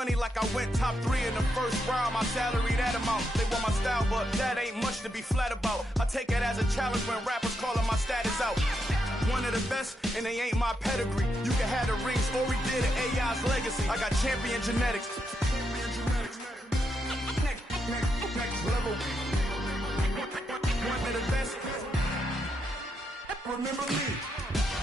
money like I went top 3 in the first round. My salary that amount. They want my style, but that ain't much to be flat about. I take it as a challenge when rappers calling my status out. One of the best, and they ain't my pedigree. You can have the rings, Ori did it, AI's legacy. I got champion genetics. Next level. One of the best. Remember me.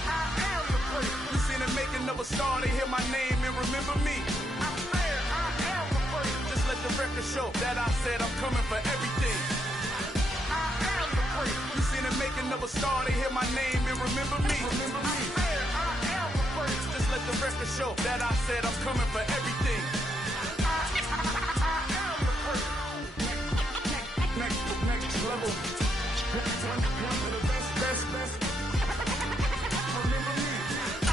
I am the place. You seen the making of a star, they hear my name and remember me. I am the place. Just let the record show that I said I'm coming for everything. I am the place. You seen the making of a star, they hear my name and remember me. I am the place. Just let the record show that I said I'm coming for everything. I am the place. Next level. One of the best. Remember me. I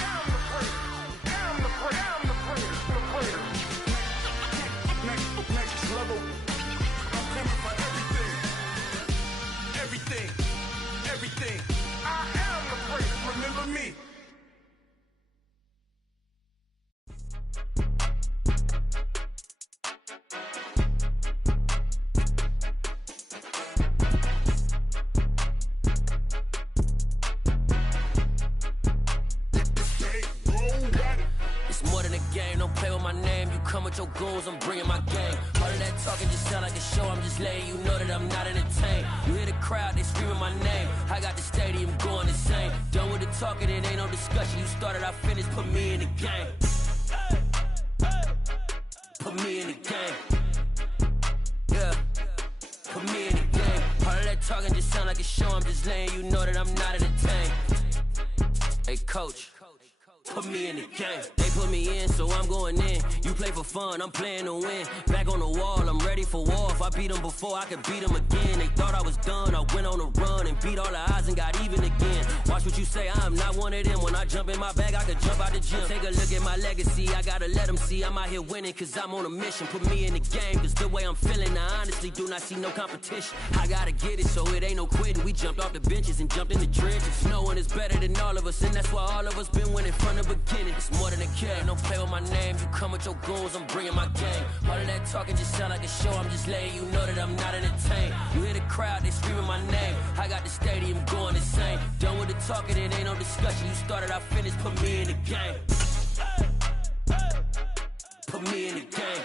am the place. Am the place. Next level. I'm coming for everything. I am the place. Remember me. Come with your goons, I'm bringing my gang. All of that talking just sound like a show. I'm just letting you know that I'm not entertained. You hear the crowd, they screaming my name. I got the stadium going insane. Done with the talking, it ain't no discussion. You started, I finished, put me in the game. Put me in the game. Yeah, put me in the game. All of that talking just sound like a show. I'm just letting you know that I'm not entertained. Hey, coach. Put me in the game. They put me in, so I'm going in. You play for fun, I'm playing to win. Back on the wall, I'm ready for war. If I beat them before, I could beat them again. They thought I was done, I went on a run and beat all the odds and got even again. Watch what you say, I'm not one of them. When I jump in my bag, I could jump out the gym. Take a look at my legacy, I gotta let them see I'm out here winning, cause I'm on a mission. Put me in the game, cause the way I'm feeling, I honestly do not see no competition. I gotta get it, so it ain't no quitting. We jumped off the benches and jumped in the trenches. No one is better than all of us, and that's why all of us been winning from the beginning. It's more than a game, don't play with my name. You come with your goons, I'm bringing my game. All of that talking just sound like a show. I'm just letting you know that I'm not entertained. You hear the crowd, they screaming my name. I got the stadium going insane. Done with the talking, it ain't no discussion. You started, I finished, put me in the game. Put me in the game.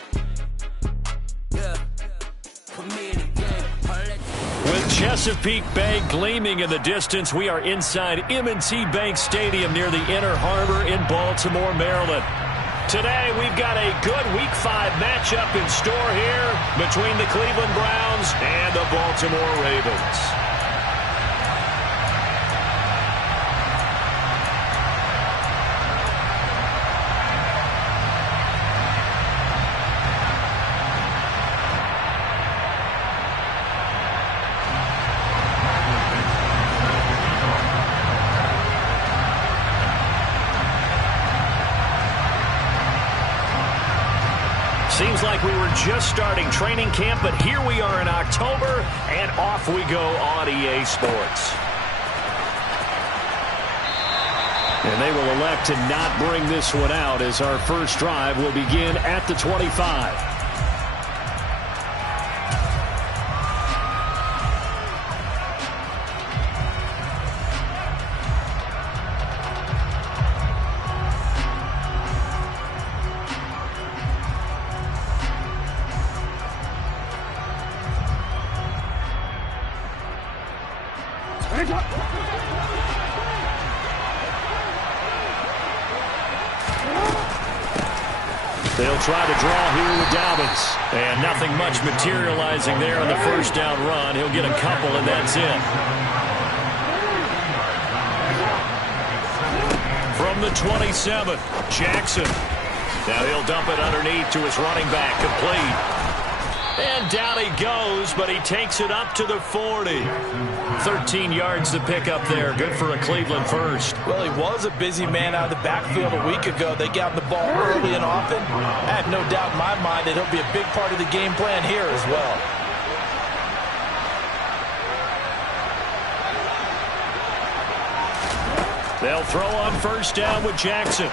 Yeah, put me in the game. All of that. With Chesapeake Bay gleaming in the distance, we are inside M&T Bank Stadium near the Inner Harbor in Baltimore, Maryland. Today, we've got a good Week 5 matchup in store here between the Cleveland Browns and the Baltimore Ravens. Seems like we were just starting training camp, but here we are in October, and off we go on EA Sports. And they will elect to not bring this one out as our first drive will begin at the 25. They'll try to draw here with Dobbins. And nothing much materializing there on the first down run. He'll get a couple, and that's it. From the 27, Jackson. Now he'll dump it underneath to his running back, complete. And down he goes, but he takes it up to the 40. 13 yards to pick up there. Good for a Cleveland first. Well, he was a busy man out of the backfield a week ago. They got the ball early and often. I have no doubt in my mind that he'll be a big part of the game plan here as well. They'll throw on first down with Jackson.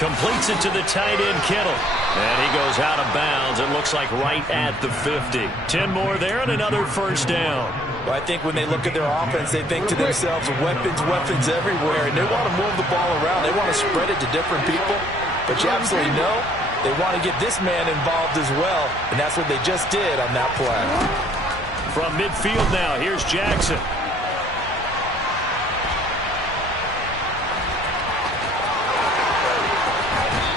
Completes it to the tight end, Kittle. And he goes out of bounds. It looks like right at the 50. 10 more there and another first down. Well, I think when they look at their offense, they think to themselves, weapons everywhere, and they want to move the ball around. They want to spread it to different people. But you absolutely know they want to get this man involved as well, and that's what they just did on that play. From midfield now, here's Jackson.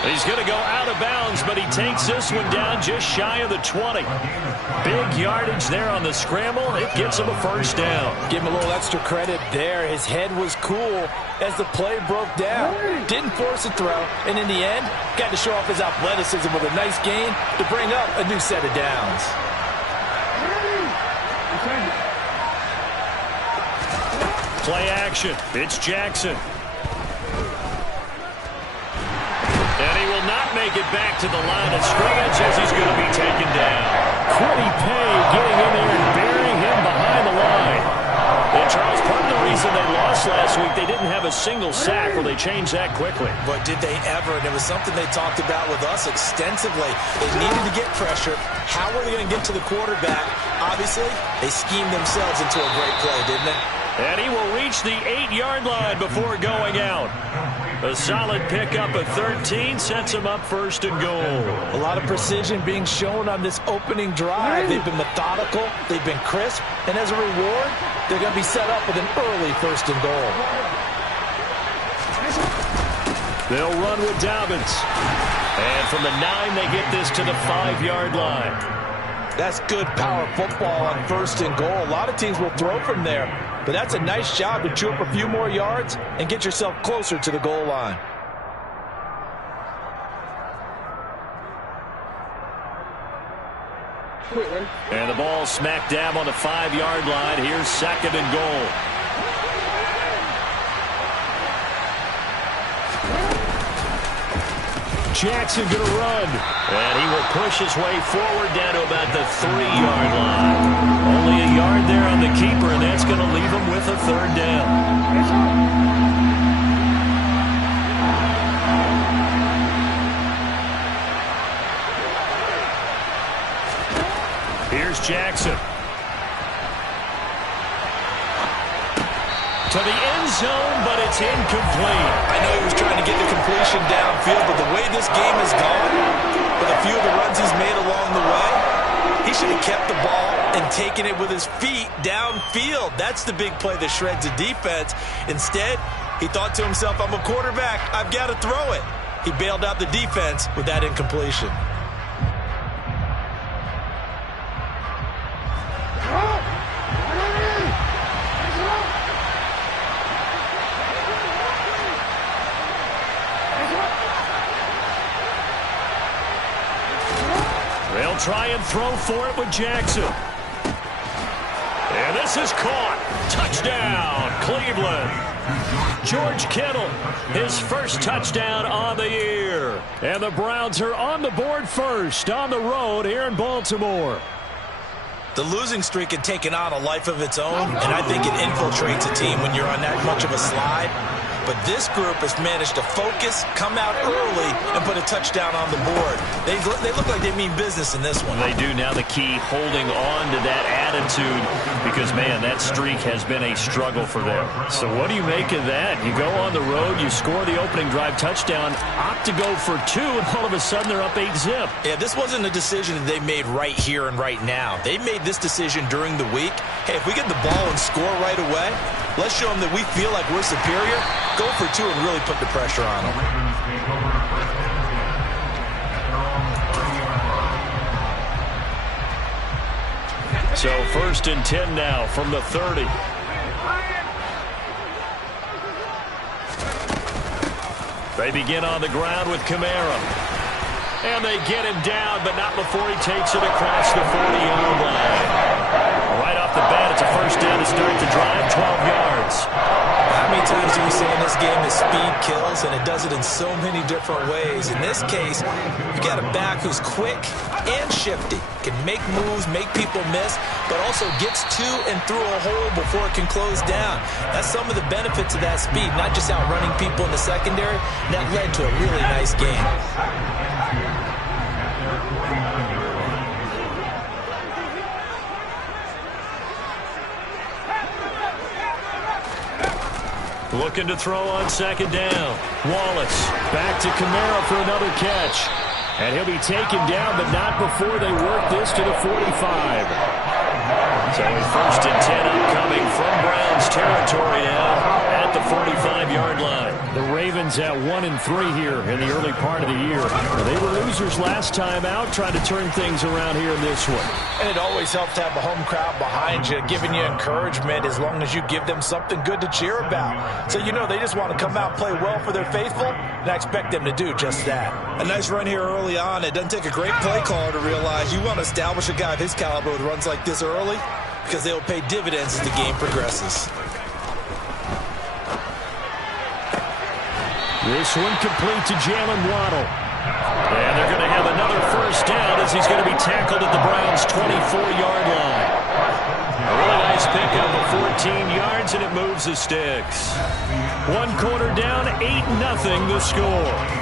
He's going to go out of bounds, but he takes this one down just shy of the 20. Big yardage there on the scramble. It gets him a first down. Give him a little extra credit there. His head was cool as the play broke down. Didn't force a throw, and in the end, got to show off his athleticism with a nice gain to bring up a new set of downs. Play action. It's Jackson. And he will not make it back to the line of scrimmage as he's going to be taken down. Quiddy Pay getting in there and burying him behind the line. And Charles, part of the reason they lost last week, they didn't have a single sack. Well, they changed that quickly. But did they ever? And it was something they talked about with us extensively. They needed to get pressure. How were they going to get to the quarterback? Obviously, they schemed themselves into a great play, didn't they? And he will reach the 8-yard line before going out. A solid pickup of 13 sets him up first and goal. A lot of precision being shown on this opening drive. They've been methodical. They've been crisp. And as a reward, they're going to be set up with an early first and goal. They'll run with Dobbins. And from the 9, they get this to the 5-yard line. That's good power football on first and goal. A lot of teams will throw from there. But that's a nice job to chew up a few more yards and get yourself closer to the goal line. And the ball smack dab on the 5-yard line. Here's second and goal. Jackson going to run. And he will push his way forward down to about the 3-yard line. Only a yard there on the keeper, and that's going to leave him with a third down. Here's Jackson. To the end zone, but it's incomplete. I know he was trying to get the completion downfield, but the way this game has gone, with a few of the runs he's made along the way, he should have kept the ball and taken it with his feet downfield. That's the big play that shreds the defense. Instead, he thought to himself, I'm a quarterback. I've got to throw it. He bailed out the defense with that incompletion. They'll try and throw for it with Jackson. And this is caught. Touchdown, Cleveland. George Kittle, his first touchdown on the year. And the Browns are on the board first on the road here in Baltimore. The losing streak had taken on a life of its own, and I think it infiltrates a team when you're on that much of a slide. But this group has managed to focus, come out early, and put a touchdown on the board. They look like they mean business in this one. They do. Now the key, holding on to that attitude, because, man, that streak has been a struggle for them. So what do you make of that? You go on the road, you score the opening drive touchdown, opt to go for 2, and all of a sudden they're up 8-zip. Yeah, this wasn't a decision that they made right here and right now. They made this decision during the week. Hey, if we get the ball and score right away, let's show them that we feel like we're superior. Go for 2 and really put the pressure on them. So first and 10 now from the 30. They begin on the ground with Kamara. And they get him down, but not before he takes it across the 40-yard line. Right off the bat, it's a first down to start the drive, 12 yards. How many times do we say in this game that speed kills, and it does it in so many different ways. In this case, you got a back who's quick and shifty, can make moves, make people miss, but also gets to and through a hole before it can close down. That's some of the benefits of that speed, not just outrunning people in the secondary. That led to a really nice game. Looking to throw on second down. Wallace back to Kamara for another catch. And he'll be taken down, but not before they work this to the 45. So a 1st and 10 upcoming from Browns territory now at the 45-yard line. The Ravens at 1-3 here in the early part of the year. They were losers last time out, trying to turn things around here in this one. And it always helps to have the home crowd behind you, giving you encouragement as long as you give them something good to cheer about. So you know they just want to come out and play well for their faithful, and I expect them to do just that. A nice run here early on. It doesn't take a great play caller to realize you want to establish a guy of his caliber with runs like this early, because they'll pay dividends as the game progresses. This one complete to Jalen Waddle. And they're going to have another 1st down as he's going to be tackled at the Browns' 24-yard line. A really nice pickup of 14 yards, and it moves the sticks. 1 quarter down, 8-0 the score.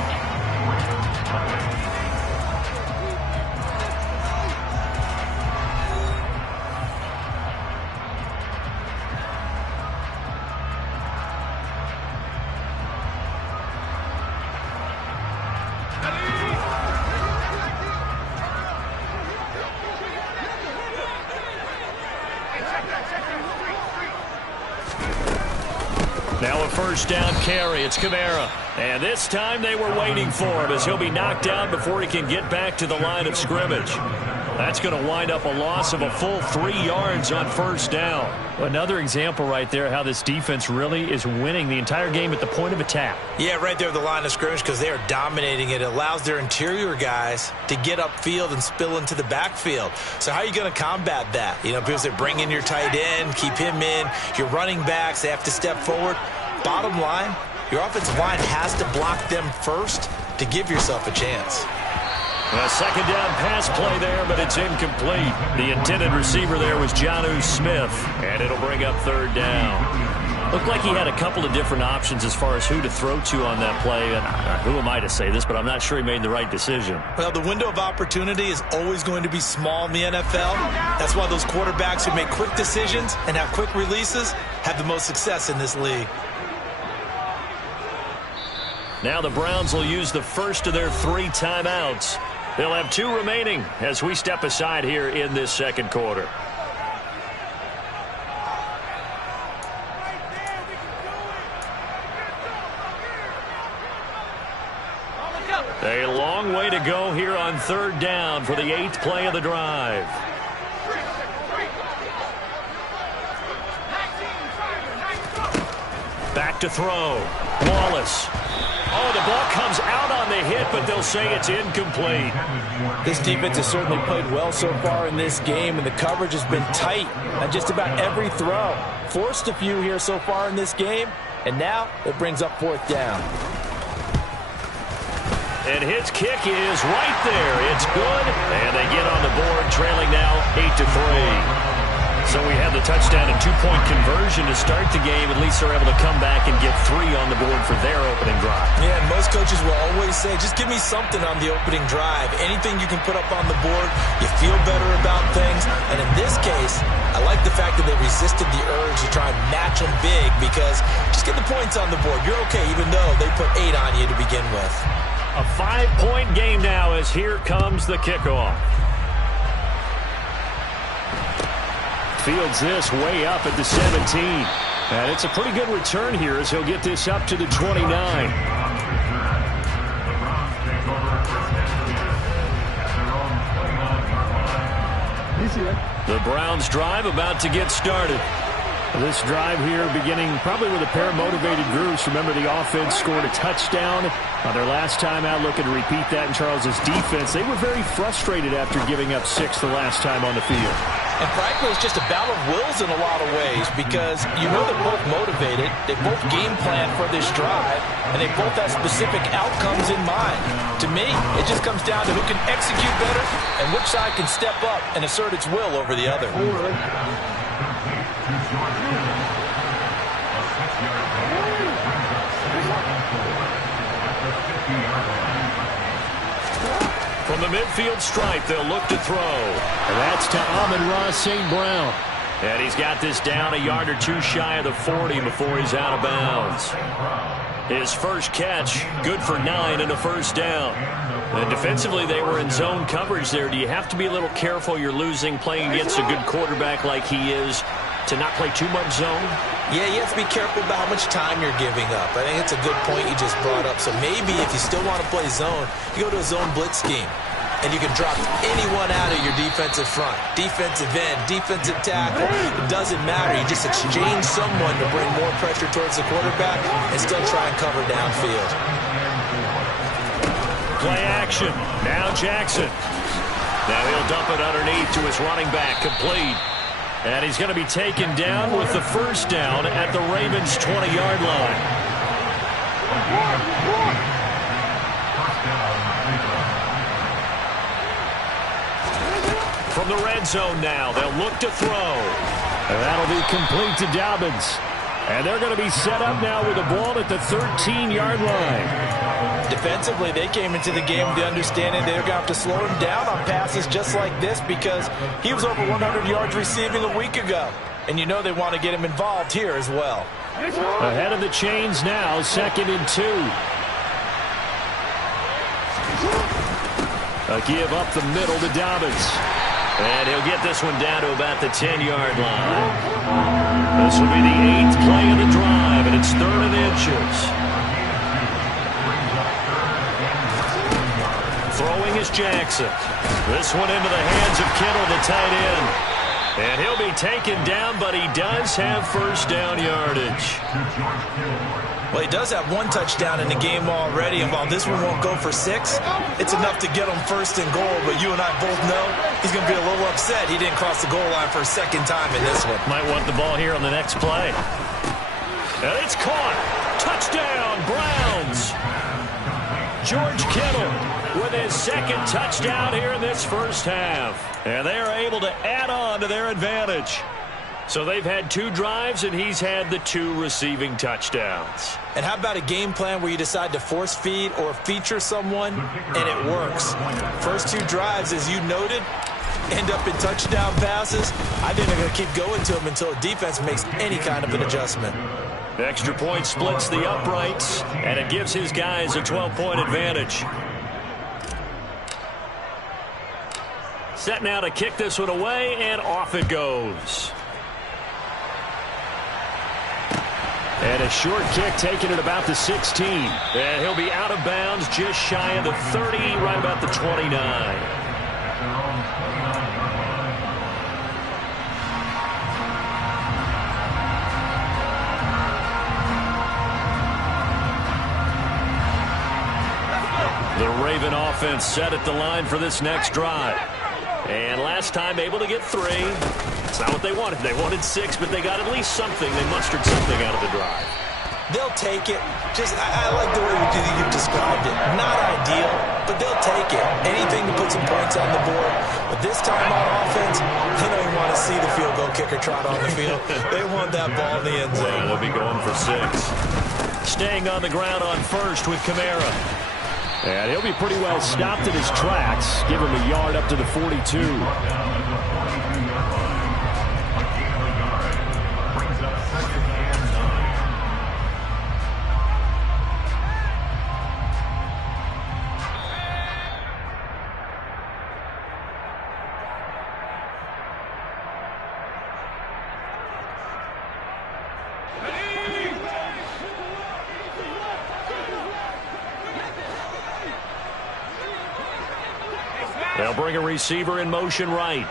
Now a 1st down carry. It's Kamara. And this time they were waiting for him as he'll be knocked out before he can get back to the line of scrimmage. That's going to wind up a loss of a full 3 yards on 1st down. Another example right there how this defense really is winning the entire game at the point of attack. Yeah, right there at the line of scrimmage because they are dominating it. It allows their interior guys to get upfield and spill into the backfield. So how are you going to combat that? You know, because they bring in your tight end, keep him in. Your running backs, they have to step forward. Bottom line, your offensive line has to block them first to give yourself a chance. A 2nd down pass play there, but it's incomplete. The intended receiver there was Jonnu Smith, and it'll bring up 3rd down. Looked like he had a couple of different options as far as who to throw to on that play. And who am I to say this, but I'm not sure he made the right decision. Well, the window of opportunity is always going to be small in the NFL. That's why those quarterbacks who make quick decisions and have quick releases have the most success in this league. Now the Browns will use the 1st of their 3 timeouts. They'll have 2 remaining as we step aside here in this 2nd quarter. A long way to go here on 3rd down for the 8th play of the drive. Back to throw. Wallace. Oh, the ball comes out on the hit, but they'll say it's incomplete. This defense has certainly played well so far in this game, and the coverage has been tight on just about every throw. Forced a few here so far in this game, and now it brings up 4th down. And his kick is right there. It's good, and they get on the board, trailing now 8-3. So we have the touchdown and 2-point conversion to start the game. At least they're able to come back and get 3 on the board for their opening drive. Yeah, and most coaches will always say, just give me something on the opening drive. Anything you can put up on the board, you feel better about things. And in this case, I like the fact that they resisted the urge to try and match them big because just get the points on the board. You're okay, even though they put 8 on you to begin with. A 5-point game now as here comes the kickoff. Fields this way up at the 17. And it's a pretty good return here as he'll get this up to the 29. The Browns drive about to get started. This drive here beginning probably with a pair of motivated groups. Remember, the offense scored a touchdown on their last time out, looking to repeat that in Charles's defense. They were very frustrated after giving up 6 the last time on the field. And frankly, it's just a battle of wills in a lot of ways because you know they're both motivated, they both game plan for this drive, and they both have specific outcomes in mind. To me, it just comes down to who can execute better and which side can step up and assert its will over the other. From the midfield stripe, they'll look to throw. And that's to Amon-Ra St. Brown. And he's got this down a yard or two shy of the 40 before he's out of bounds. His first catch, good for 9 and a first down. And defensively, they were in zone coverage there. Do you have to be a little careful? You're losing, playing against a good quarterback like he is, to not play too much zone? Yeah, you have to be careful about how much time you're giving up. I think it's a good point you just brought up. So maybe if you still want to play zone, you go to a zone blitz scheme. And you can drop anyone out of your defensive front. Defensive end, defensive tackle. It doesn't matter. You just exchange someone to bring more pressure towards the quarterback and still try and cover downfield. Play action. Now Jackson. Now he'll dump it underneath to his running back. Complete. And he's going to be taken down with the first down at the Ravens' 20-yard line. From the red zone now, they'll look to throw. And that'll be complete to Dobbins. And they're going to be set up now with the ball at the 13-yard line. Defensively, they came into the game with the understanding they're going to have to slow him down on passes just like this because he was over 100 yards receiving a week ago. And you know they want to get him involved here as well. Ahead of the chains now, 2nd and 2. A give up the middle to Dobbins. And he'll get this one down to about the 10-yard line. This will be the 8th play of the drive, and it's 3rd and inches. Throwing is Jackson. This one into the hands of Kittle, the tight end. And he'll be taken down, but he does have first down yardage. Well, he does have 1 touchdown in the game already, and while this one won't go for 6, it's enough to get him first and goal, but you and I both know he's going to be a little upset he didn't cross the goal line for a second time in this one. Might want the ball here on the next play. And it's caught. Touchdown, Browns. George Kittle with his 2nd touchdown here in this first half. And they are able to add on to their advantage. So they've had 2 drives, and he's had the 2 receiving touchdowns. And how about a game plan where you decide to force feed or feature someone, and it works? First 2 drives, as you noted, end up in touchdown passes. I think they're going to keep going to them until the defense makes any kind of an adjustment. The extra point splits the uprights, and it gives his guys a 12-point advantage. Set now to kick this one away, and off it goes. And a short kick taken at about the 16. And he'll be out of bounds just shy of the 30, right about the 29. The Raven offense set at the line for this next drive. And last time able to get 3. It's not what they wanted. They wanted 6, but they got at least something. They mustered something out of the drive. They'll take it. I like the way you've described it. Not ideal, but they'll take it. Anything to put some points on the board. But this time on offense, they don't even want to see the field goal kicker trot on the field. They want that ball in the end zone. Yeah, they'll be going for 6. Staying on the ground on first with Kamara. And he'll be pretty well stopped in his tracks. Give him a yard up to the 42. They'll bring a receiver in motion right.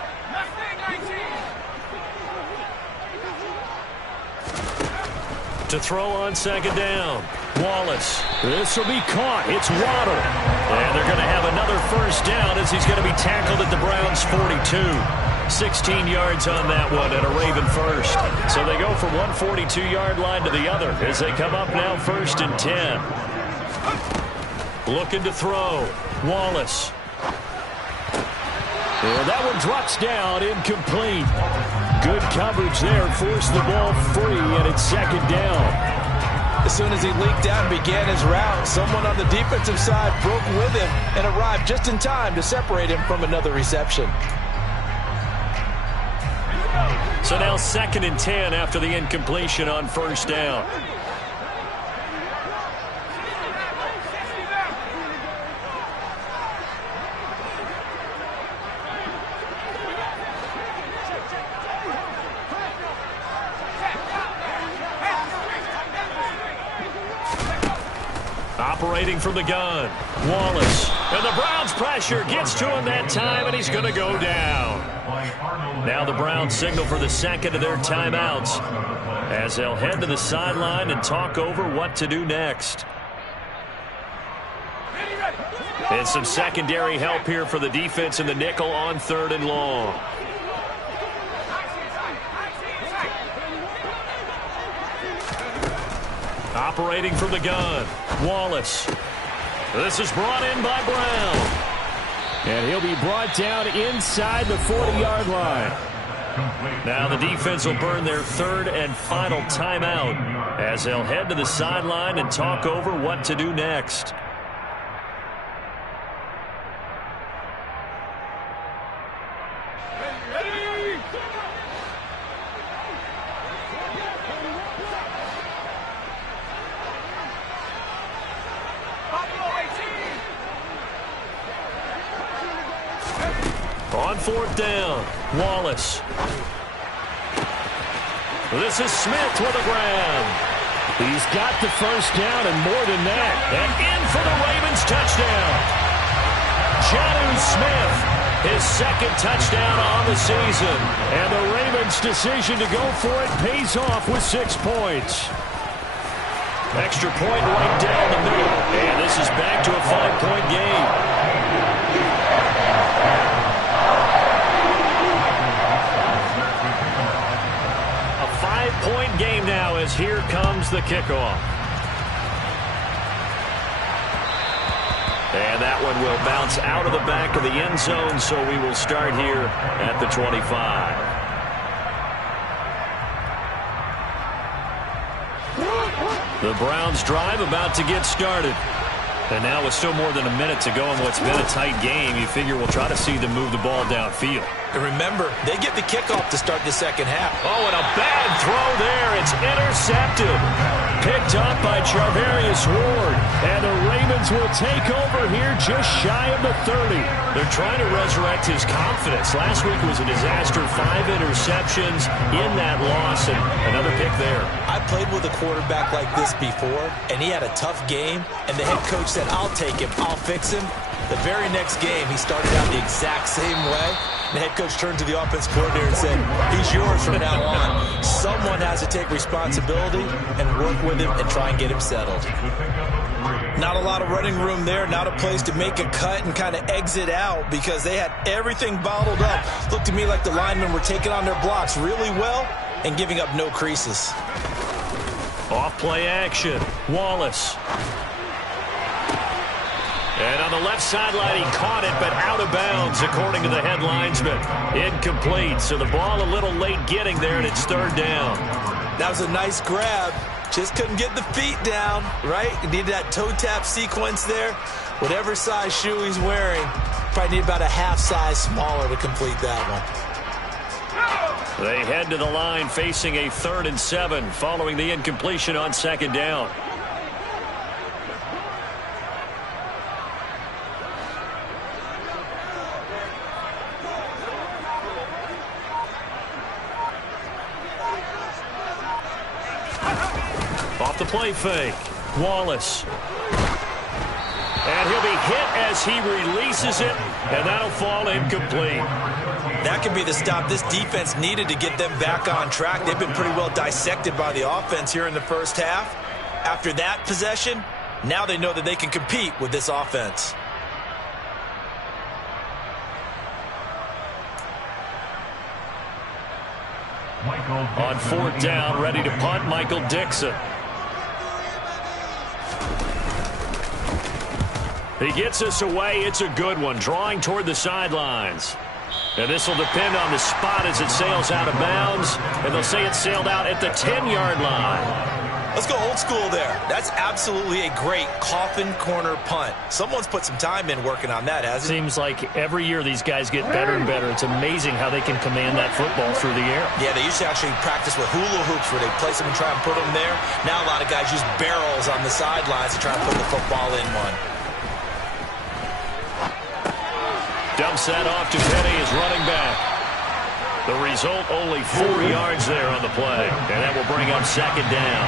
To throw on second down. Wallace. This will be caught. It's Waddle. And they're going to have another first down as he's going to be tackled at the Browns' 42. 16 yards on that one and a Raven first. So they go from one 42-yard line to the other as they come up now 1st and 10. Looking to throw. Wallace. And that one drops down, incomplete. Good coverage there, forced the ball free, and it's second down. As soon as he leaked out and began his route, someone on the defensive side broke with him and arrived just in time to separate him from another reception. So now 2nd and 10 after the incompletion on first down. Operating from the gun, Wallace. And the Browns pressure gets to him that time, and he's going to go down. Now the Browns signal for the second of their timeouts as they'll head to the sideline and talk over what to do next. And some secondary help here for the defense in the nickel on 3rd and long. Operating from the gun, Wallace. This is brought in by Brown. And he'll be brought down inside the 40-yard line. Now the defense will burn their 3rd and final timeout as they'll head to the sideline and talk over what to do next. On 4th down, Wallace. This is Smith with a grab. He's got the first down and more than that. And in for the Ravens touchdown. Jonnu Smith, his 2nd touchdown on the season. And the Ravens' decision to go for it pays off with 6 points. Extra point right down the middle. And this is back to a 5-point game. Point game now as here comes the kickoff. And that one will bounce out of the back of the end zone, so we will start here at the 25. The Browns drive about to get started. And now with still more than a minute to go in what's been a tight game, you figure we'll try to see them move the ball downfield. And remember, they get the kickoff to start the second half. Oh, and a bad throw there. It's intercepted. Picked up by Charvarius Ward. And the Ravens will take over here just shy of the 30. They're trying to resurrect his confidence. Last week was a disaster. 5 interceptions in that loss, and another pick there. I played with a quarterback like this before, and he had a tough game, and the head coach said, "I'll take him, I'll fix him." The very next game, he started out the exact same way. The head coach turned to the offense coordinator and said, "He's yours from now on." Someone has to take responsibility and work with him and try and get him settled. Not a lot of running room there, not a place to make a cut and kind of exit out because they had everything bottled up. Looked to me like the linemen were taking on their blocks really well and giving up no creases. Off play action, Wallace. And on the left sideline, he caught it, but out of bounds, according to the head linesman. Incomplete, so the ball a little late getting there, and it's 3rd down. That was a nice grab. Just couldn't get the feet down, right? You needed that toe tap sequence there. Whatever size shoe he's wearing, probably need about a half size smaller to complete that one. They head to the line facing a 3rd and 7 following the incompletion on 2nd down. Off the play fake, Wallace. And he'll be hit as he releases it, and that'll fall incomplete. That could be the stop this defense needed to get them back on track. They've been pretty well dissected by the offense here in the first half. After that possession, now they know that they can compete with this offense. On fourth down, ready to punt, Michael Dixon. He gets us away. It's a good one, drawing toward the sidelines. And this will depend on the spot as it sails out of bounds. And they'll say it sailed out at the 10-yard line. Let's go old school there. That's absolutely a great coffin corner punt. Someone's put some time in working on that, hasn't it? Seems like every year these guys get better and better. It's amazing how they can command that football through the air. Yeah, they used to actually practice with hula hoops where they place them and try and put them there. Now a lot of guys use barrels on the sidelines to try and put the football in one. Dumps that off to Penny as running back. The result, only 4 yards there on the play. And that will bring up second down.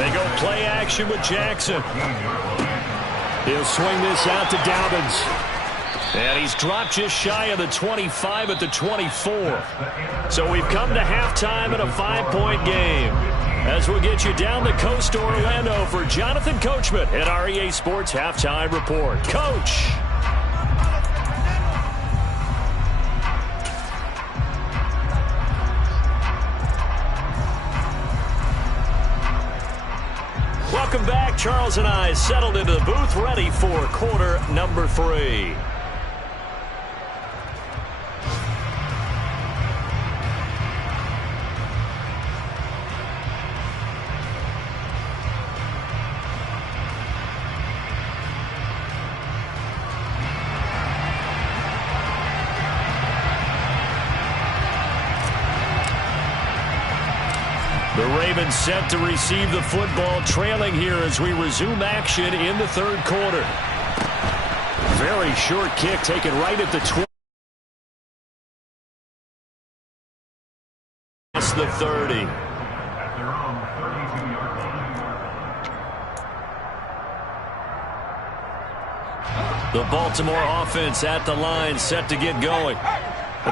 They go play action with Jackson. He'll swing this out to Dobbins. And he's dropped just shy of the 25 at the 24. So we've come to halftime in a 5-point game. As we'll get you down the coast to Orlando for Jonathan Coachman at our EA Sports Halftime Report. Coach! Welcome back. Charles and I settled into the booth, ready for quarter number 3. The Ravens set to receive the football, trailing here as we resume action in the third quarter. Very short kick taken right at the 20. It's the 30. The Baltimore offense at the line, set to get going.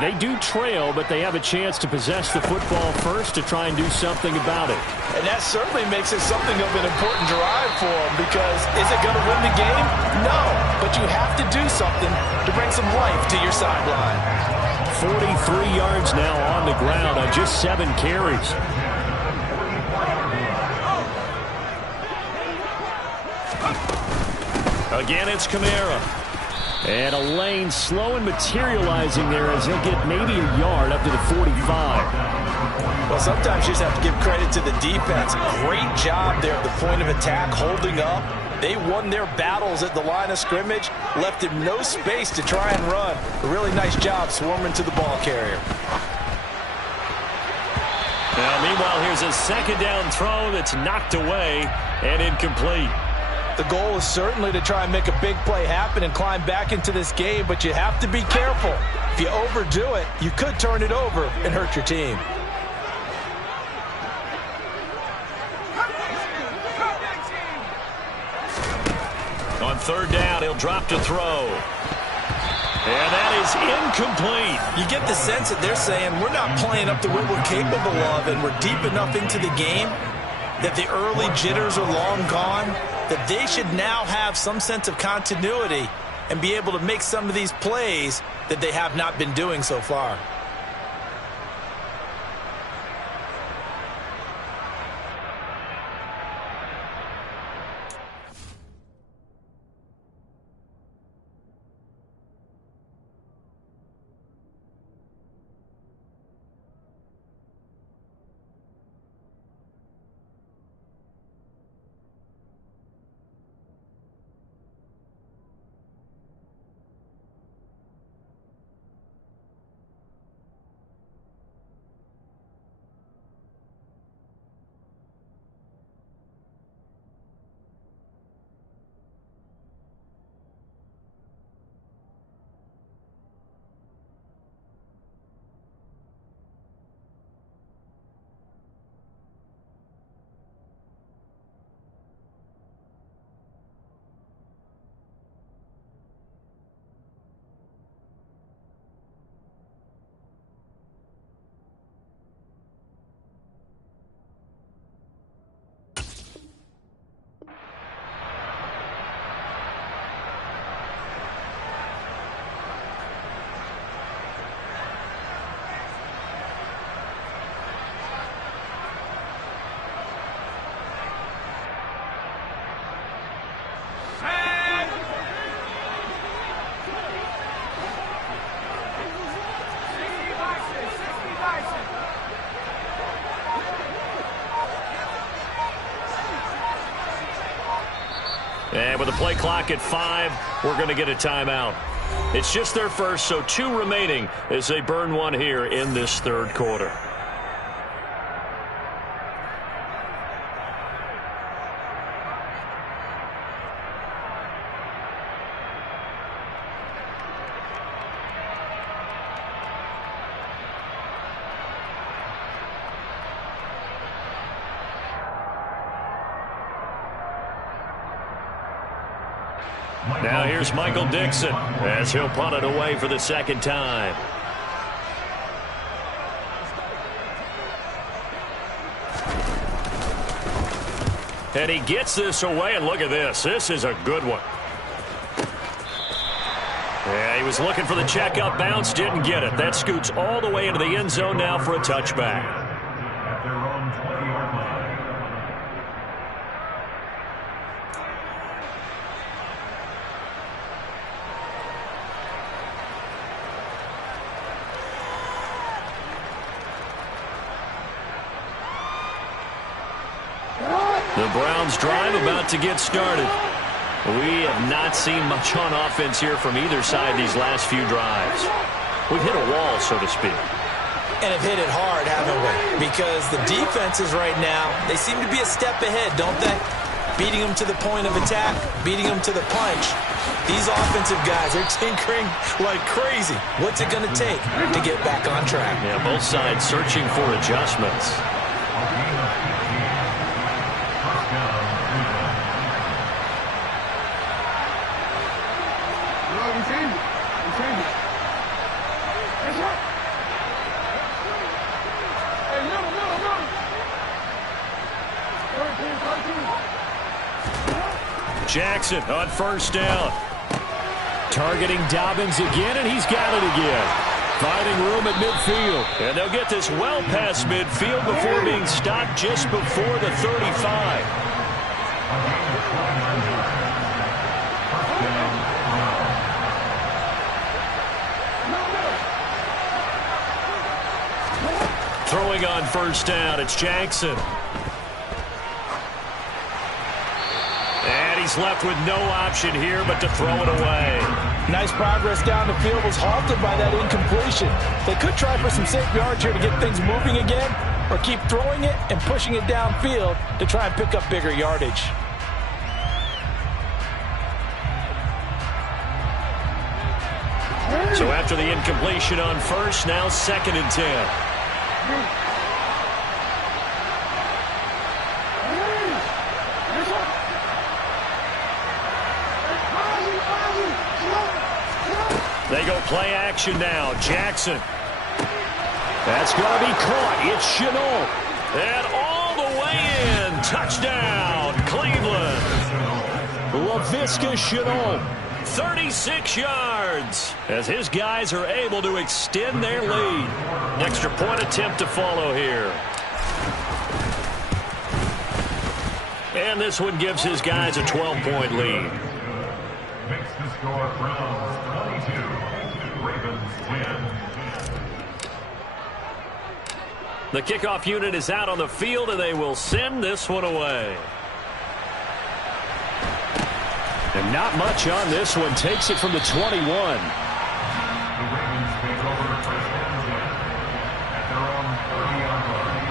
They do trail, but they have a chance to possess the football first to try and do something about it. And that certainly makes it something of an important drive for them, because is it going to win the game? No, but you have to do something to bring some life to your sideline. 43 yards now on the ground on just 7 carries. Again, it's Kamara. And a lane slow and materializing there as he'll get maybe a yard up to the 45. Well, sometimes you just have to give credit to the defense. Great job there at the point of attack, holding up. They won their battles at the line of scrimmage, left him no space to try and run. A really nice job swarming to the ball carrier. Now, meanwhile, here's a second down throw that's knocked away and incomplete. The goal is certainly to try and make a big play happen and climb back into this game, but you have to be careful. If you overdo it, you could turn it over and hurt your team. On third down, he'll drop to throw. And that is incomplete. You get the sense that they're saying we're not playing up to what we're capable of, and we're deep enough into the game that the early jitters are long gone, that they should now have some sense of continuity and be able to make some of these plays that they have not been doing so far. clock at 5. We're going to get a timeout. It's just their first, so 2 remaining as they burn one here in this third quarter. Now here's Michael Dixon as he'll punt it away for the second time. And he gets this away, and look at this. This is a good one. Yeah, he was looking for the checkup bounce, didn't get it. That scoots all the way into the end zone now for a touchback. The Browns drive about to get started. We have not seen much on offense here from either side these last few drives. We've hit a wall, so to speak. And have hit it hard, haven't we? Because the defenses right now, they seem to be a step ahead, don't they? Beating them to the point of attack, beating them to the punch. These offensive guys are tinkering like crazy. What's it going to take to get back on track? Yeah, both sides searching for adjustments. Jackson on first down. Targeting Dobbins again, and he's got it again. Finding room at midfield. And they'll get this well past midfield before being stopped just before the 35. Throwing on first down, it's Jackson. And he's left with no option here but to throw it away. Nice progress down the field was halted by that incompletion. They could try for some safe yards here to get things moving again, or keep throwing it and pushing it downfield to try and pick up bigger yardage. So after the incompletion on first, now 2nd and 10. They go play action now. Jackson. That's going to be caught. It's Shenault. And all the way in. Touchdown, Cleveland. Laviska Shenault. 36 yards as his guys are able to extend their lead. Extra point attempt to follow here. And this one gives his guys a 12-point lead. Makes the score Browns 22, Ravens 10. The kickoff unit is out on the field, and they will send this one away. And not much on this one. Takes it from the 21. The Ravens take over first and 10 at their own 30-yard line.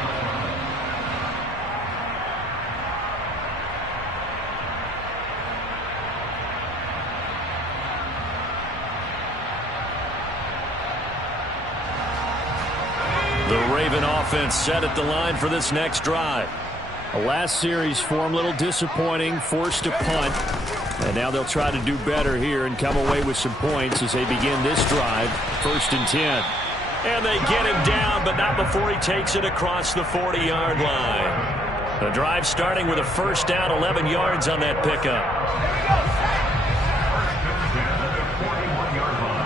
The Raven offense set at the line for this next drive. The last series for them, a little disappointing, forced to punt. And now they'll try to do better here and come away with some points as they begin this drive. 1st and 10. And they get him down, but not before he takes it across the 40-yard line. The drive starting with a first down, 11 yards on that pickup. First and 10 at the 41-yard line.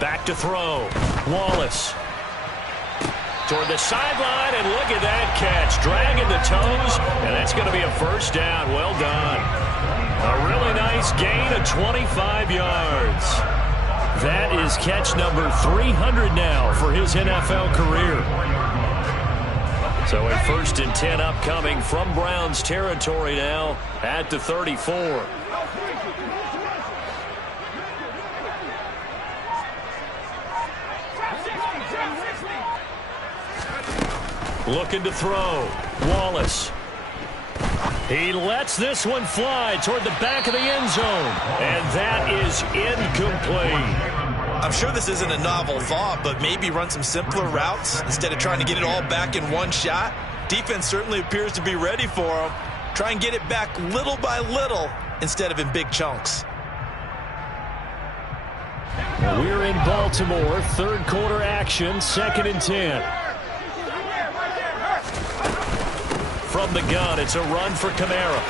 Back to throw. Wallace. Toward the sideline, and look at that catch. Dragging the toes, and that's going to be a first down. Well done. A really nice gain of 25 yards. That is catch number 300 now for his NFL career. So a 1st and 10 upcoming from Browns territory now at the 34. Looking to throw. Wallace. He lets this one fly toward the back of the end zone. And that is incomplete. I'm sure this isn't a novel thought, but maybe run some simpler routes instead of trying to get it all back in one shot. Defense certainly appears to be ready for him. Try and get it back little by little instead of in big chunks. We're in Baltimore. 3rd quarter action. 2nd and 10. From the gun, it's a run for Kamara.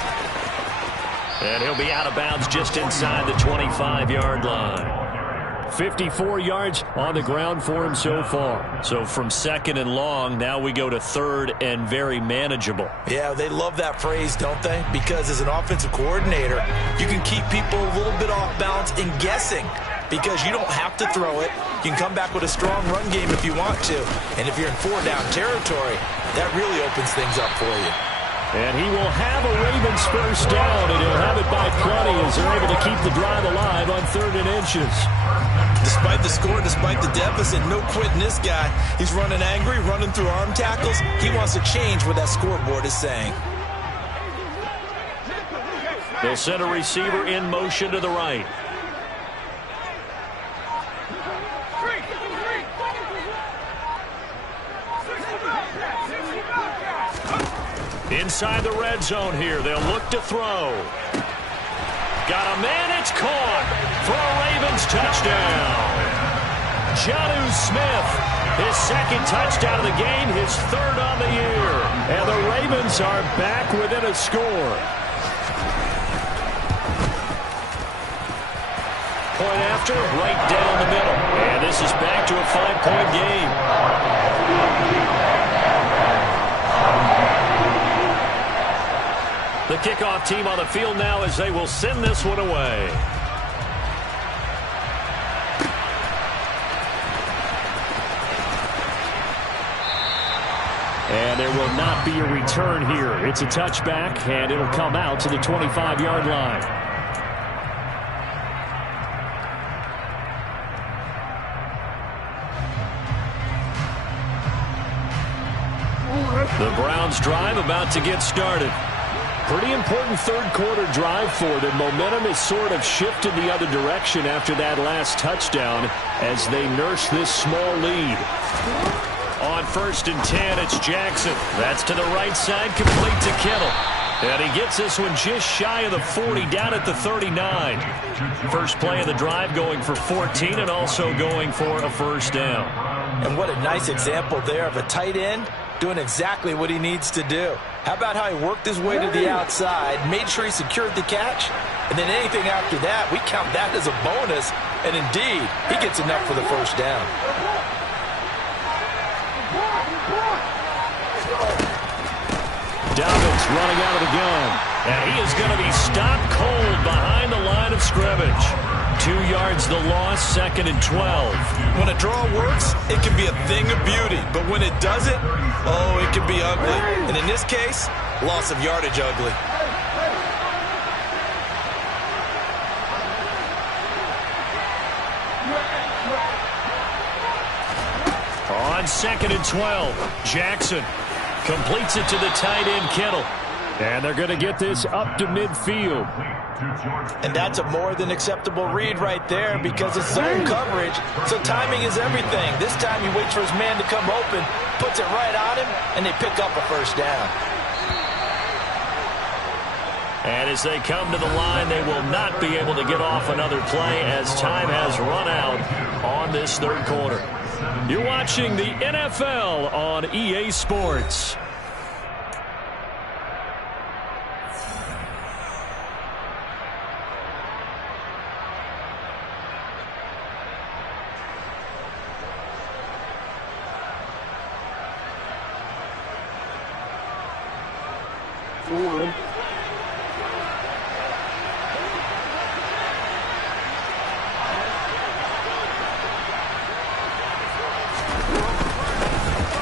And he'll be out of bounds just inside the 25-yard line. 54 yards on the ground for him so far. So from 2nd and long, now we go to 3rd and very manageable. Yeah, they love that phrase, don't they? Because as an offensive coordinator, you can keep people a little bit off balance and guessing. Because you don't have to throw it. You can come back with a strong run game if you want to. And if you're in 4-down territory, that really opens things up for you. And he will have a Ravens first down, and he'll have it by plenty as they're able to keep the drive alive on 3rd and inches. Despite the score, despite the deficit, no quitting this guy. He's running angry, running through arm tackles. He wants to change what that scoreboard is saying. They'll send a receiver in motion to the right. Inside the red zone here. They'll look to throw. Got a man. It's caught for a Ravens touchdown. Jonnu Smith, his 2nd touchdown of the game, his 3rd on the year. And the Ravens are back within a score. Point after, right down the middle. And this is back to a 5-point game. The kickoff team on the field now as they will send this one away. And there will not be a return here. It's a touchback, and it'll come out to the 25-yard line. The Browns drive about to get started. Pretty important 3rd quarter drive for them. Momentum has sort of shifted the other direction after that last touchdown as they nurse this small lead. On 1st and 10, it's Jackson. That's to the right side, complete to Kittle. And he gets this one just shy of the 40, down at the 39. First play of the drive going for 14 and also going for a first down. And what a nice example there of a tight end doing exactly what he needs to do. How about how he worked his way to the outside, made sure he secured the catch, and then anything after that, we count that as a bonus, and indeed, he gets enough for the first down. Dobbins running out of the gun, and he is going to be stopped cold behind the line of scrimmage. 2 yards the loss, 2nd and 12. When a draw works, it can be a thing of beauty. But when it doesn't, oh, it can be ugly. And in this case, loss of yardage ugly. On 2nd and 12, Jackson completes it to the tight end, Kittle. And they're going to get this up to midfield. And that's a more than acceptable read right there because it's zone coverage, so timing is everything. This time he waits for his man to come open, puts it right on him, and they pick up a first down. And as they come to the line, they will not be able to get off another play as time has run out on this 3rd quarter. You're watching the NFL on EA Sports.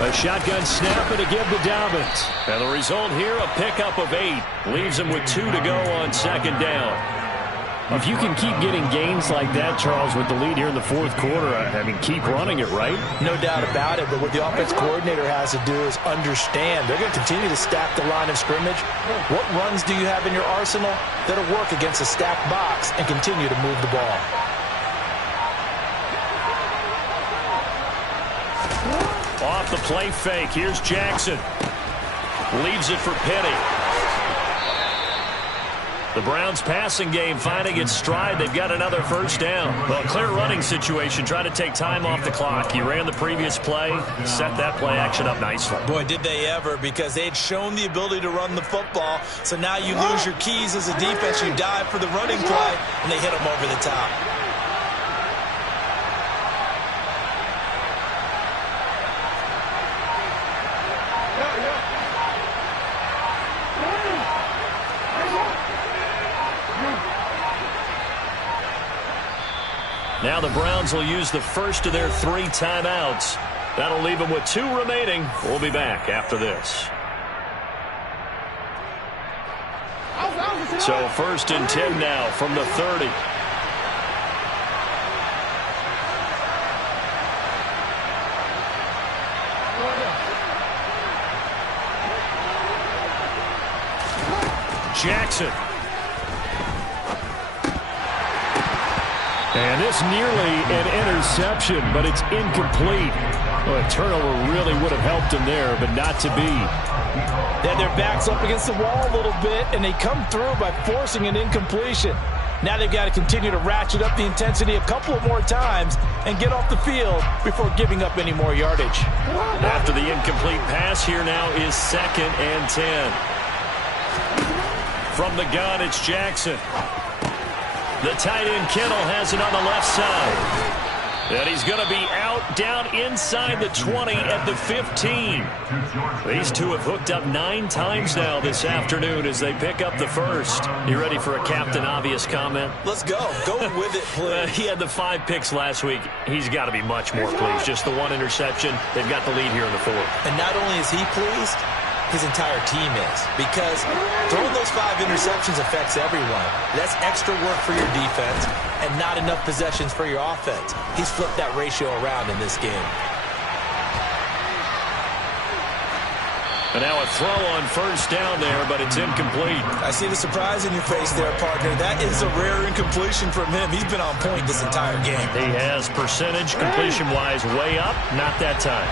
A shotgun snap and a give to Dobbins. And the result here, a pickup of 8. Leaves him with 2 to go on second down. If you can keep getting gains like that, Charles, with the lead here in the fourth quarter, I mean, keep running it, right? No doubt about it, but what the offense coordinator has to do is understand they're going to continue to stack the line of scrimmage. What runs do you have in your arsenal that'll work against a stacked box and continue to move the ball? Off the play fake, here's Jackson. Leaves it for Penny. The Browns passing game finding its stride. They've got another first down. Well, clear running situation. Try to take time off the clock. He ran the previous play. Set that play action up nicely. Boy, did they ever, because they had shown the ability to run the football. So now you lose your keys as a defense. You dive for the running play, and they hit them over the top. Now the Browns will use the first of their 3 timeouts. That'll leave them with 2 remaining. We'll be back after this. So 1st and 10 now from the 30. Jackson. And this nearly an interception, but it's incomplete. Well, a turnover really would have helped him there, but not to be. They had their backs up against the wall a little bit, and they come through by forcing an incompletion. Now they've got to continue to ratchet up the intensity a couple of more times and get off the field before giving up any more yardage. After the incomplete pass, here now is 2nd and 10. From the gun, it's Jackson. The tight end Kittle has it on the left side. And he's going to be out down inside the 20 at the 15. These two have hooked up 9 times now this afternoon as they pick up the first. You ready for a Captain Obvious comment? Let's go. Go with it, please. He had the 5 picks last week. He's got to be much more pleased. Just the 1 interception. They've got the lead here in the 4th. And not only is he pleased, his entire team is, because throwing those 5 interceptions affects everyone. That's extra work for your defense and not enough possessions for your offense. He's flipped that ratio around in this game. And now a throw on first down there, but it's incomplete. I see the surprise in your face there, partner. That is a rare incompletion from him. He's been on point this entire game. He has percentage completion-wise way up, not that time.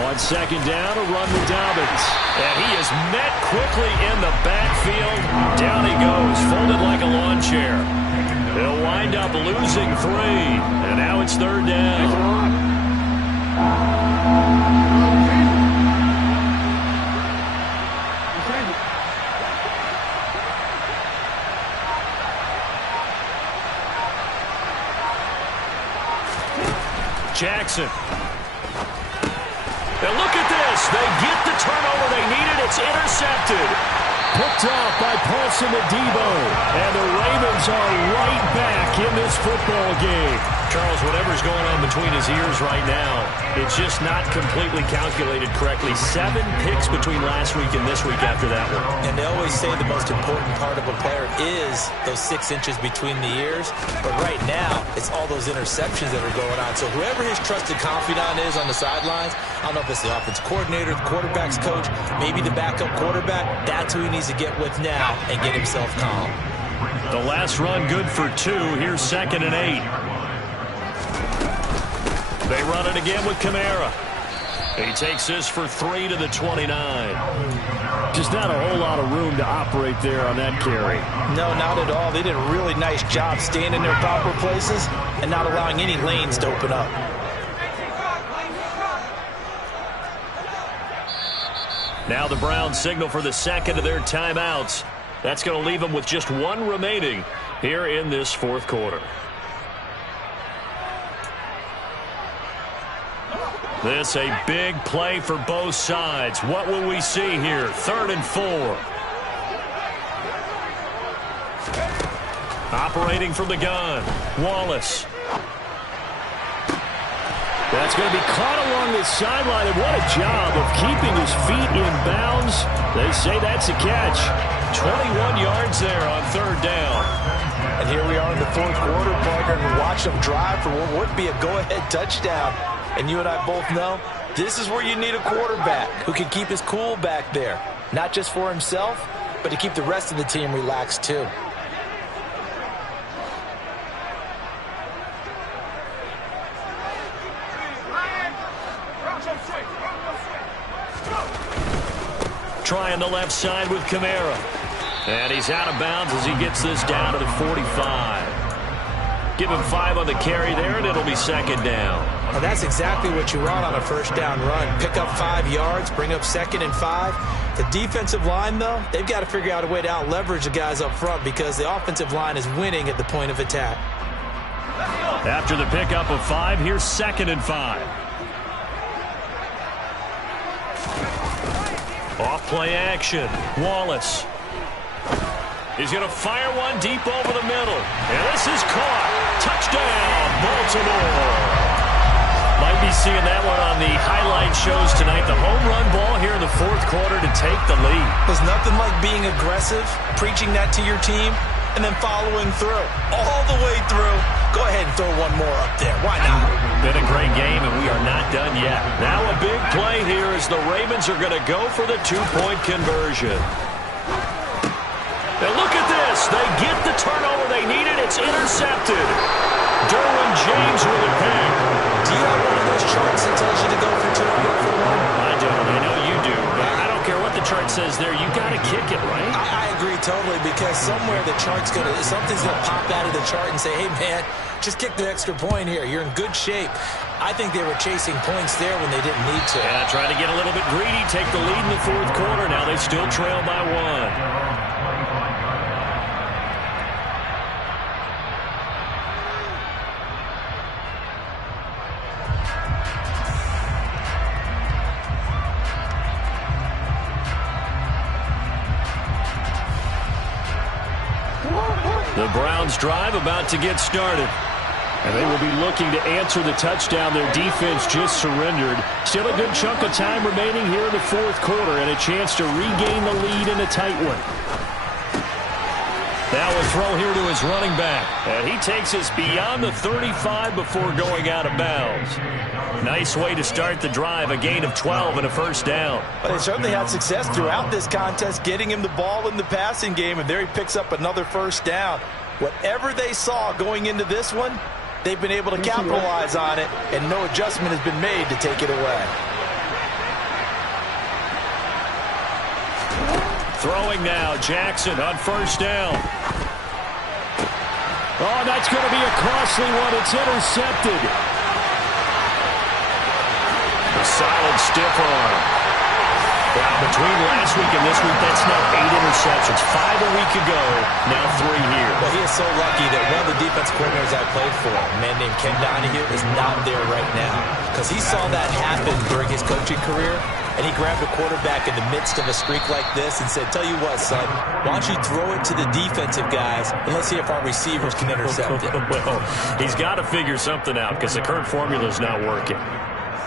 On second down, a run with Dobbins. And he is met quickly in the backfield. Down he goes, folded like a lawn chair. They'll wind up losing 3. And now it's 3rd down. Jackson. And look at this. They get the turnover they needed. It's intercepted. Picked off by Paulson Adebo. And the Ravens are right back in this football game. Charles, whatever's going on between his ears right now, it's just not completely calculated correctly. 7 picks between last week and this week after that one. And they always say the most important part of a player is those 6 inches between the ears. But right now, it's all those interceptions that are going on. So whoever his trusted confidant is on the sidelines, I don't know if it's the offense coordinator, the quarterback's coach, maybe the backup quarterback, that's who he needs to get with now and get himself calm. The last run good for 2. Here's 2nd and 8. They run it again with Kamara. He takes this for 3 to the 29. Just not a whole lot of room to operate there on that carry. No, not at all. They did a really nice job staying in their proper places and not allowing any lanes to open up. Now the Browns signal for the 2nd of their timeouts. That's going to leave them with just 1 remaining here in this 4th quarter. This a big play for both sides. What will we see here? 3rd and 4. Operating from the gun, Wallace. That's going to be caught along the sideline, and what a job of keeping his feet in bounds. They say that's a catch. 21 yards there on third down. And here we are in the fourth quarter, partner, and watch them drive for what would be a go-ahead touchdown. And you and I both know this is where you need a quarterback who can keep his cool back there. Not just for himself, but to keep the rest of the team relaxed too. Trying the left side with Kamara. And he's out of bounds as he gets this down to the 45. Give him 5 on the carry there, and it'll be second down. Well, that's exactly what you want on a first down run. Pick up 5 yards, bring up 2nd and 5. The defensive line, though, they've got to figure out a way to out-leverage the guys up front because the offensive line is winning at the point of attack. After the pickup of 5, here's 2nd and 5. Off-play action. Wallace. He's going to fire one deep over the middle. And this is caught. Touchdown, Baltimore. Might be seeing that one on the highlight shows tonight. The home run ball here in the fourth quarter to take the lead. There's nothing like being aggressive, preaching that to your team, and then following through. All the way through. Go ahead and throw one more up there. Why not? Been a great game, and we are not done yet. Now a big play here as the Ravens are going to go for the 2-point conversion. And look at this. They get the turnover they needed. It's intercepted. Derwin James with a pick. Do you have one of those charts that tells you to go for 2 or go for 1? I don't. I know you do. But I don't care what the chart says there. You got to kick it, right? I agree totally because somewhere the chart's going to, something's going to pop out of the chart and say, hey, man, just kick the extra point here. You're in good shape. I think they were chasing points there when they didn't need to. Yeah, trying to get a little bit greedy, take the lead in the fourth quarter. Now they still trail by 1. The Browns drive about to get started. And they will be looking to answer the touchdown their defense just surrendered. Still a good chunk of time remaining here in the fourth quarter and a chance to regain the lead in a tight one. Now a throw here to his running back. And he takes us beyond the 35 before going out of bounds. Nice way to start the drive, a gain of 12 and a first down. But they certainly had success throughout this contest, getting him the ball in the passing game, and there he picks up another first down. Whatever they saw going into this one, they've been able to capitalize on it, and no adjustment has been made to take it away. Throwing now, Jackson on first down. Oh, that's going to be a costly one. It's intercepted. A solid stiff arm. Well, between last week and this week, that's now 8 interceptions. 5 a week ago, now 3 here. Well, he is so lucky that one of the defense coordinators I played for, a man named Ken Donahue, is not there right now. Because he saw that happen during his coaching career, and he grabbed a quarterback in the midst of a streak like this and said, tell you what, son, why don't you throw it to the defensive guys, and let's see if our receivers can intercept it. Well, he's got to figure something out because the current formula is not working.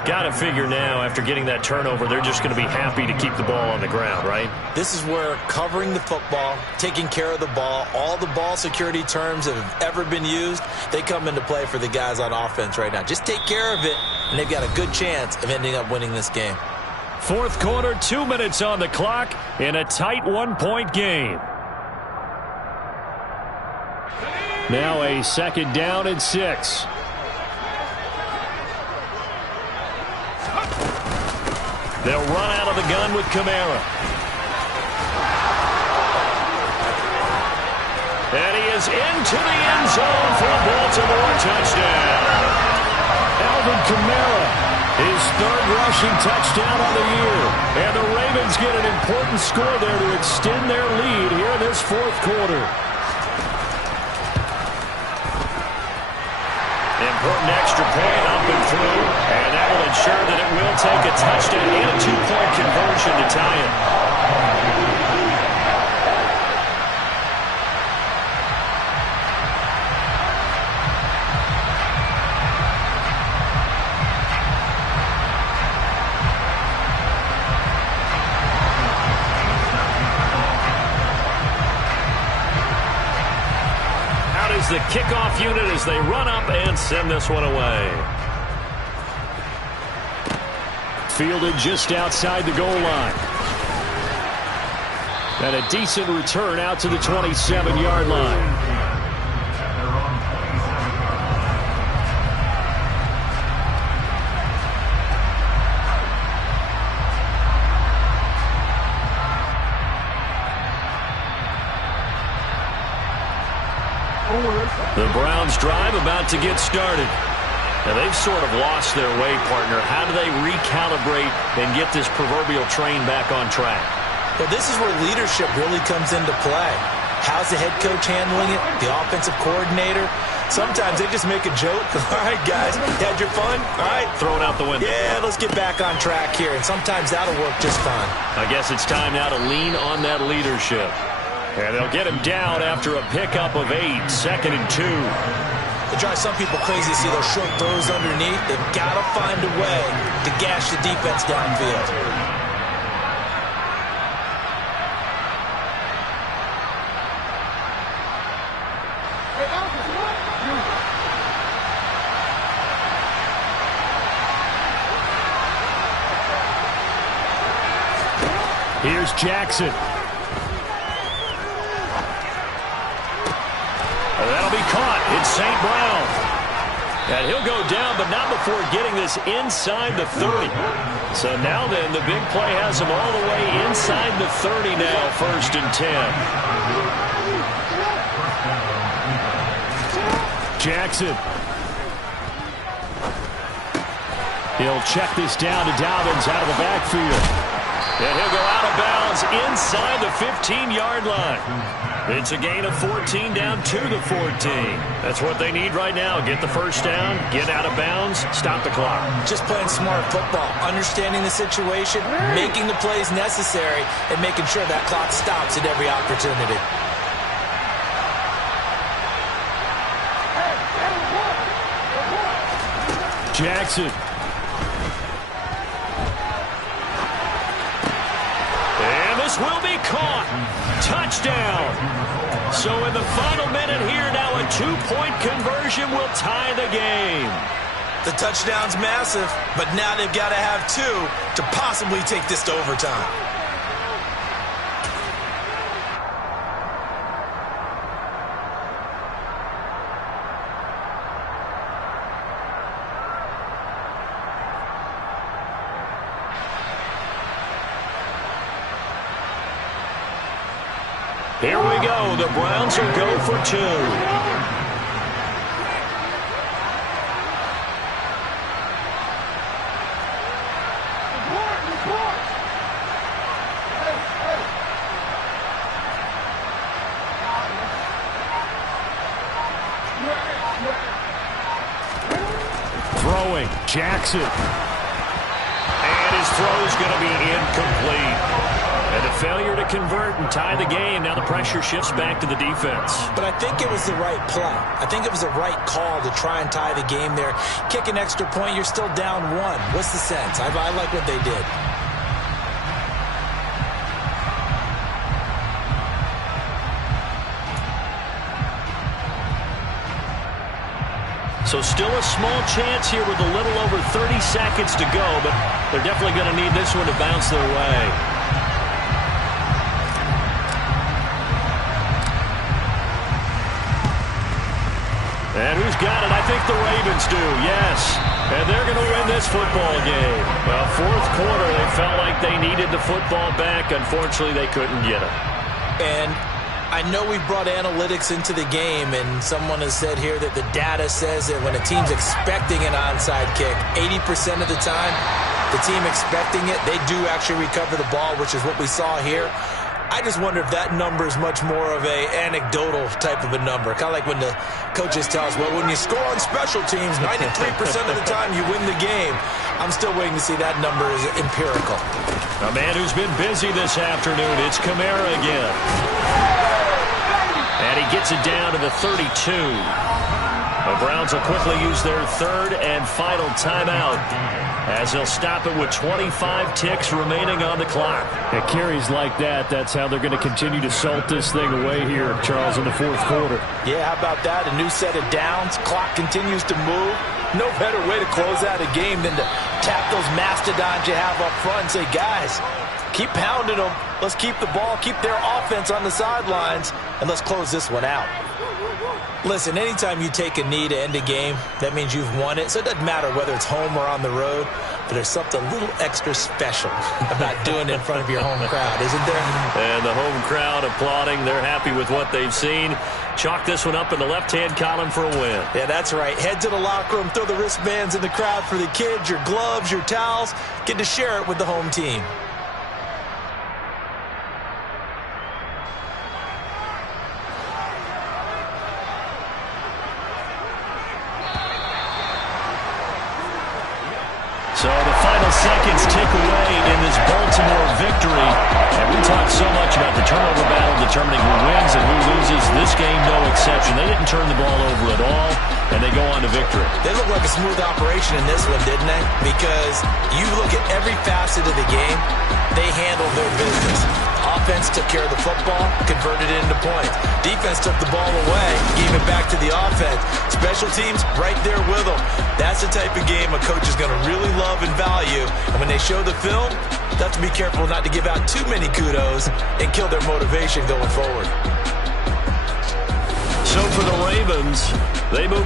Got to figure now, after getting that turnover, they're just going to be happy to keep the ball on the ground, right? This is where covering the football, taking care of the ball, all the ball security terms that have ever been used, they come into play for the guys on offense right now. Just take care of it, and they've got a good chance of ending up winning this game. Fourth quarter, 2 minutes on the clock in a tight 1-point game. Now a second down and 6. They'll run out of the gun with Kamara. And he is into the end zone for a Baltimore touchdown. Alvin Kamara, his 3rd rushing touchdown of the year. And the Ravens get an important score there to extend their lead here in this fourth quarter. Important extra point up and through, and that will ensure that it will take a touchdown and a 2-point conversion to tie it. the kickoff unit as they run up and send this one away. Fielded just outside the goal line. And a decent return out to the 27-yard line. The Browns drive about to get started. Now they've sort of lost their way, partner. How do they recalibrate and get this proverbial train back on track? Well, this is where leadership really comes into play. How's the head coach handling it? The offensive coordinator? Sometimes they just make a joke. All right, guys, had your fun? All right. Throw it out the window. Yeah, let's get back on track here. And sometimes that'll work just fine. I guess it's time now to lean on that leadership. And they'll get him down after a pickup of 8, 2nd and 2. It drives some people crazy to see those short throws underneath. They've got to find a way to gash the defense downfield. Here's Jackson. That'll be caught. It's St. Brown. And he'll go down, but not before getting this inside the 30. So now then, the big play has him all the way inside the 30 now, 1st and 10. Jackson. He'll check this down to Dobbins out of the backfield. And he'll go out of bounds inside the 15-yard line. It's a gain of 14 down to the 14. That's what they need right now. Get the first down, get out of bounds, stop the clock. Just playing smart football, understanding the situation, making the plays necessary, and making sure that clock stops at every opportunity. Jackson. And this will be caught. Touchdown. So in the final minute here, now a 2-point conversion will tie the game. The touchdown's massive, but now they've got to have 2 to possibly take this to overtime. Here we go. The Browns will go for 2. Throwing, Jackson. And his throw is going to be incomplete. And a failure to convert and tie the game. Now the pressure shifts back to the defense. But I think it was the right play. I think it was the right call to try and tie the game there. Kick an extra point, you're still down 1. What's the sense? I like what they did. So still a small chance here with a little over 30 seconds to go, but they're definitely going to need this one to bounce their way. And who's got it? I think the Ravens do, yes. And they're going to win this football game. Well, 4th quarter, they felt like they needed the football back. Unfortunately, they couldn't get it. And I know we've brought analytics into the game, and someone has said here that the data says that when a team's expecting an onside kick, 80% of the time, the team expecting it, they do actually recover the ball, which is what we saw here. I just wonder if that number is much more of a anecdotal type of a number. Kind of like when the coaches tell us, well, when you score on special teams, 93% of the time you win the game. I'm still waiting to see that number is empirical. A man who's been busy this afternoon, it's Kamara again. And he gets it down to the 32. The Browns will quickly use their third and final timeout as they'll stop it with 25 ticks remaining on the clock. At carries like that, that's how they're going to continue to salt this thing away here, Charles, in the fourth quarter. Yeah, how about that? A new set of downs. Clock continues to move. No better way to close out a game than to tap those mastodons you have up front and say, guys, keep pounding them. Let's keep the ball, keep their offense on the sidelines, and let's close this one out. Listen, anytime you take a knee to end a game, that means you've won it. So it doesn't matter whether it's home or on the road, but there's something a little extra special about doing it in front of your home crowd, isn't there? And the home crowd applauding. They're happy with what they've seen. Chalk this one up in the left-hand column for a win. Yeah, that's right. Head to the locker room, throw the wristbands in the crowd for the kids, your gloves, your towels. Get to share it with the home team. So the final seconds tick away in this Baltimore victory. And we talked so much about the turnover battle determining who wins and who loses. This game, no exception. They didn't turn the ball over at all, and they go on to victory. They look like a smooth operation in this one, didn't they? Because you look at every facet of the game, they handled their business. Offense took care of the football, converted it into points. Defense took the ball away, gave it back to the offense. Special teams right there with them. That's the type of game a coach is going to really love and value. And when they show the film, they have to be careful not to give out too many kudos and kill their motivation going forward. So for the Ravens, they move